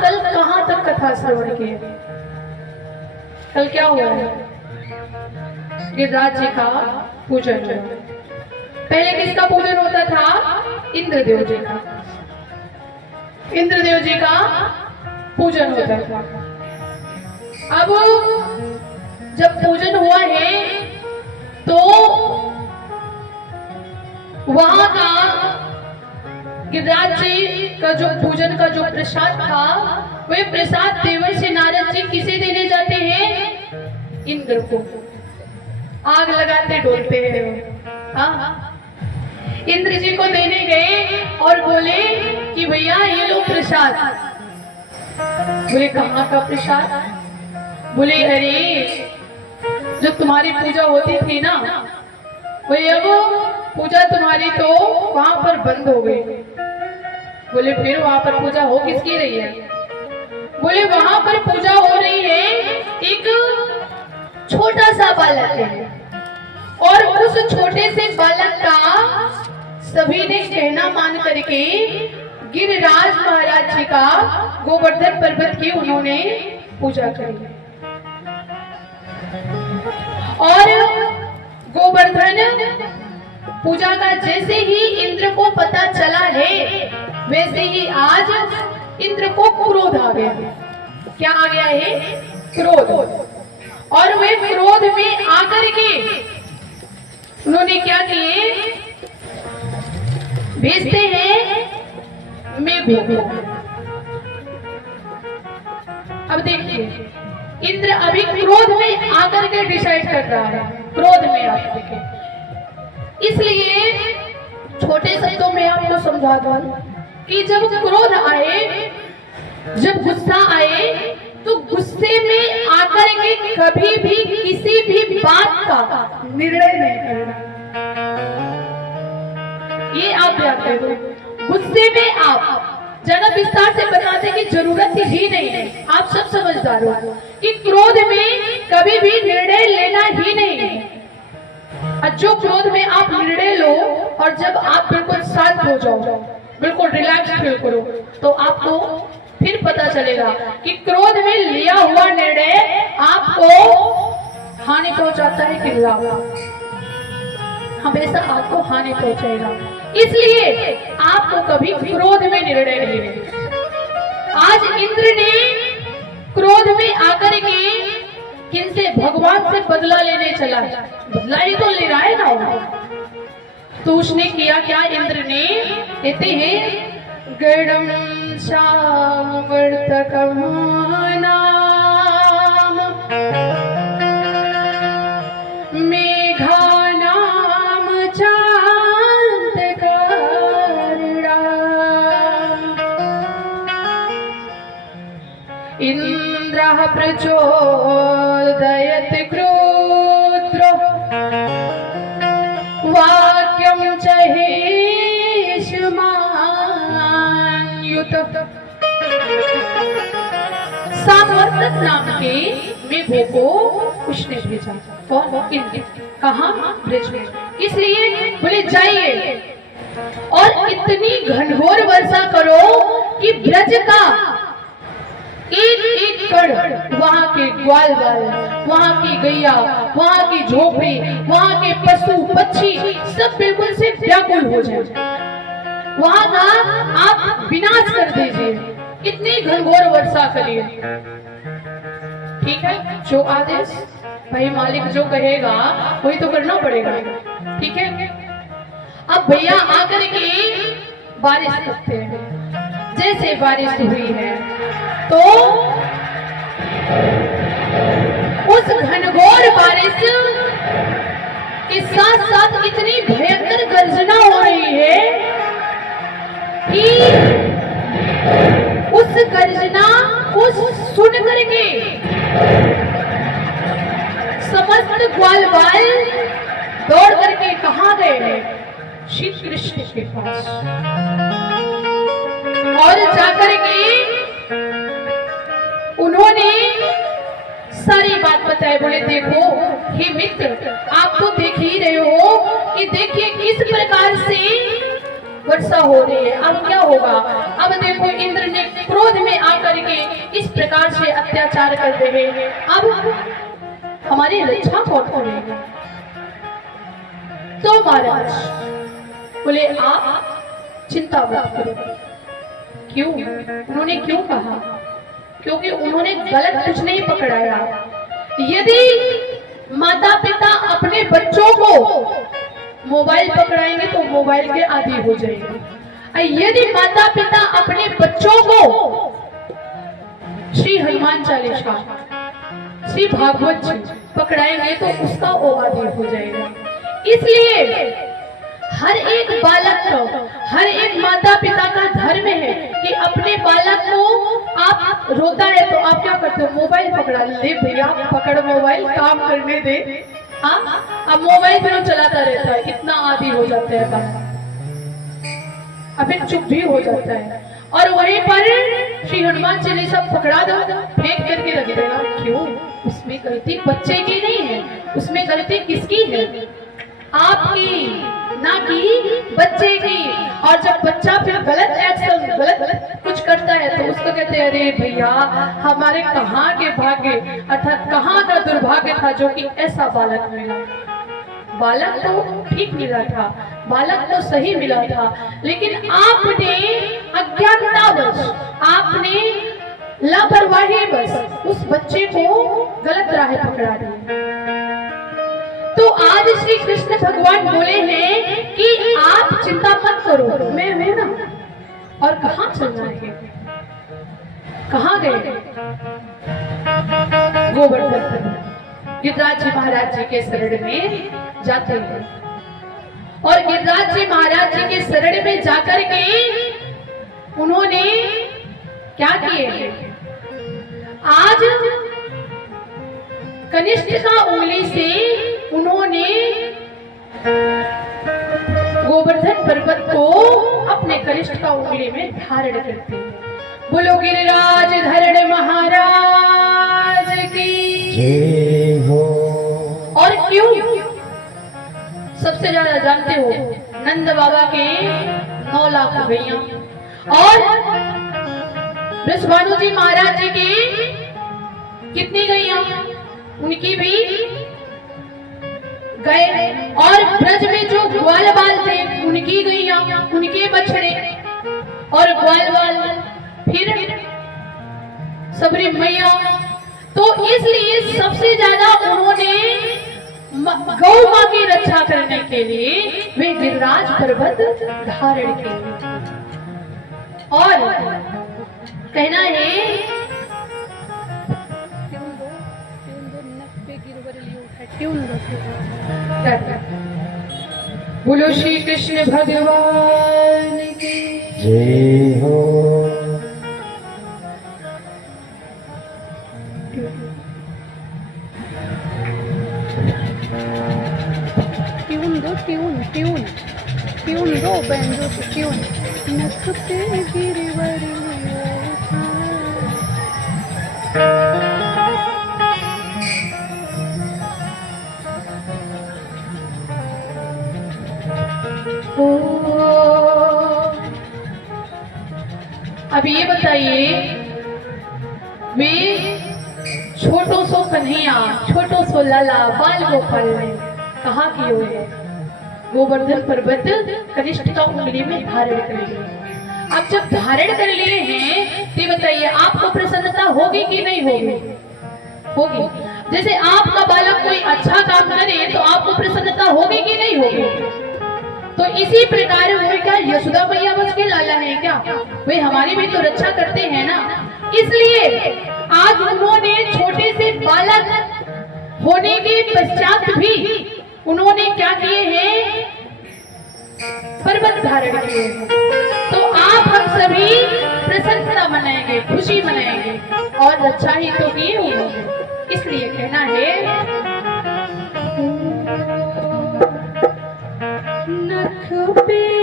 कल कहां तक कथा श्रवण की? कल क्या हुआ है? गिरिराज जी का पूजन। पहले किसका पूजन होता था? इंद्रदेव जी का। इंद्रदेव जी का पूजन होता था। अब जब पूजन हुआ है तो वहां का गिरिराज जी का जो पूजन का जो प्रसाद था, वह प्रसाद देवर्षि नारद जी किसे देने जाते हैं? इंद्र को। आग लगाते डोलते हैं। हाँ, इंद्र जी को देने गए और बोले कि भैया ये लो प्रसाद। बोले कहाँ का प्रसाद? बोले अरे जो तुम्हारी पूजा होती थी ना, बोले अब पूजा तुम्हारी तो वहां पर बंद हो गई। बोले फिर वहां पर पूजा हो किसकी रही है? बोले वहां पर पूजा हो रही है एक छोटा सा बालक है, और उस छोटे से बालक का सभी ने कहना मान करके गिरिराज महाराज जी का गोवर्धन पर्वत की उन्होंने पूजा करी। और गोवर्धन पूजा का जैसे ही इंद्र को पता चला है, वैसे ही आज इंद्र को क्रोध आ गया। क्या आ गया है? क्रोध। और वे क्रोध में आकर के उन्होंने क्या किए? भेजते हैं मेघों को। अब देखिए, इंद्र अभी क्रोध में आकर के डिसाइड कर रहा है, क्रोध में आकर के। इसलिए छोटे शब्दों में आपको समझा दूं कि जब क्रोध आए, जब गुस्सा आए, तो गुस्से में आकर के कभी भी किसी भी बात का निर्णय नहीं करना। ये आप याद कर दो। गुस्से में आप ज्यादा विस्तार से बताने की जरूरत ही नहीं है। आप सब समझदार हो कि क्रोध में कभी भी निर्णय लेना ही नहीं है। जो क्रोध में आप निर्णय लो और जब आप बिल्कुल शांत हो जाओ, बिल्कुल रिलैक्स फील करो, तो आपको फिर पता चलेगा कि क्रोध में लिया हुआ निर्णय आपको हानि पहुंचाता है कि लाभ। हमेशा आपको हानि पहुंचाएगा। इसलिए आपको कभी क्रोध में निर्णय नहीं लेना। आज इंद्र ने क्रोध में आकर के किनसे? भगवान से बदला लेने चला। बदला ही तो ले रहा है ना। तो उसने किया क्या? इंद्र ने कहते हैं गणम सावर्तकम नाम मेघानाम चांतकारिणा इंद्रः प्रचोदयत् क्रुद्रो वाक्यं च हेषमान्युत। सामवर्तक नाम के मेघों को उसने भेजा। कौन? इंद्र। कहाँ? ब्रज में। इसलिए बोले जाइए और इतनी घनघोर वर्षा करो कि ब्रज का एक एक कण, वहां के ग्वाल बाल, वहां की गैया, वहां की झोपड़ी, वहां के पशु पक्षी सब बिल्कुल से व्याकुल हो जाए। वहां का आप विनाश कर दीजिए। इतनी घनघोर वर्षा करिए। ठीक है, जो आदेश भाई मालिक जो कहेगा वही तो करना पड़ेगा। ठीक है। अब भैया आकर के बारिश करते हैं। जैसे बारिश हुई है तो उस घनघोर बारिश के साथ साथ इतनी भयंकर गर्जना हो रही है कि उस गर्जना को सुन करके समस्त ग्वाल बाल दौड़ करके कहाँ गए हैं? श्री कृष्ण के पास। और जाकर के उन्होंने सारी बात बताई। बोले देखो हे मित्र, आप तो देख ही रहे हो कि देखिए किस प्रकार से वर्षा हो रही है। अब क्या होगा? अब देखो इंद्र ने क्रोध क्रोध में आकर के इस प्रकार से अत्याचार कर रहे हैं। अब हमारी रक्षा कौन करेगा? तो महाराज बोले आप चिंता मत करो। क्यों? उन्होंने क्यों कहा? क्योंकि उन्होंने गलत कुछ नहीं पकड़ाया। यदि माता पिता अपने बच्चों को मोबाइल पकड़ाएंगे तो मोबाइल के आदी हो जाएंगे। यदि माता पिता अपने बच्चों को श्री हनुमान चालीसा, श्री भागवत जी पकड़ाएंगे तो उसका वो आदी हो जाएगा। इसलिए हर एक बालक को, हर एक माता पिता का धर्म है कि अपने बालक को आप रोता है तो आप क्या करते हो? मोबाइल पकड़ा ले भैया, पकड़ मोबाइल, काम करने दे। अब मोबाइल भी चलाता रहता है, इतना आदी हो जाता है बालक, अब चुप भी हो जाता है। और वहीं पर श्री हनुमान चालीसा पकड़ा दो, फेंक करके रख देगा। क्यों? उसमें गलती बच्चे की नहीं है, उसमें गलती किसकी है? आपकी, ना कि बच्चे की। और जब बच्चा फिर गलत एक्शन, गलत कुछ करता है तो उसको कहते हैं अरे भैया हमारे कहाँ के भाग्य, अर्थात कहाँ का दुर्भाग्य था जो कि ऐसा बालक मिला। बालक तो ठीक मिला था, बालक तो सही मिला था, लेकिन आपने अज्ञानतावश, आपने लापरवाही बस उस बच्चे को गलत राह पकड़ा दी। तो आज श्री कृष्ण भगवान बोले हैं कि आप चिंता मत करो, मैं हूं ना। और कहां चलना है? कहां गए? गोवर्धन गिरिराज जी महाराज जी के शरण में जाते हैं। और गिरिराज जी महाराज जी के शरण में जाकर के उन्होंने क्या किए? आज कनिष्ठ का उंगली से उन्होंने गोवर्धन पर्वत को अपने कनिष्ठ का उंगली में धारण करते हैं। बोलो गिरिराज धरण महाराज की जय हो। और क्यों? सबसे ज्यादा जानते हो नंद बाबा के 9 लाख गैया और वृषभानु जी महाराज जी की कितनी गैया, उनकी भी गए। और ब्रज में जो ग्वाल बाल थे उनकी गैया, उनके बछड़े और ग्वाल बाल, फिर सबरी मैया। तो इसलिए सबसे ज्यादा उन्होंने गौ मां की रक्षा करने के लिए वे गिरिराज पर्वत धारण किए। और कहना है बोलो श्री कृष्ण भगवान की जय हो। ट्यून दो, ट्यून ट्यून ट्यून दो, बैंजो से ट्यून। नखते गिरवर अब ये बताइए, वे छोटो सो कन्हैया, छोटो सो लाला बाल गोपाल ने कहा कि हुए गोवर्धन पर्वत कनिष्ठ का उंगली में धारण कर लिए। अब जब धारण कर लिए हैं तो बताइए आपको प्रसन्नता होगी कि नहीं होगी? होगी। जैसे आपका बालक कोई अच्छा काम करे तो आपको प्रसन्नता होगी कि नहीं होगी? तो इसी प्रकार वे क्या यशोदा मैया बस के लाला है क्या? वे हमारी भी तो रक्षा करते हैं ना। इसलिए आज उन्होंने छोटे से बालक होने के पश्चात भी उन्होंने क्या किए हैं? पर्वत धारण किए। तो आप हम सभी प्रसन्नता मनाएंगे, खुशी मनाएंगे और रक्षा ही तो किए होंगे। इसलिए कहना है नख पे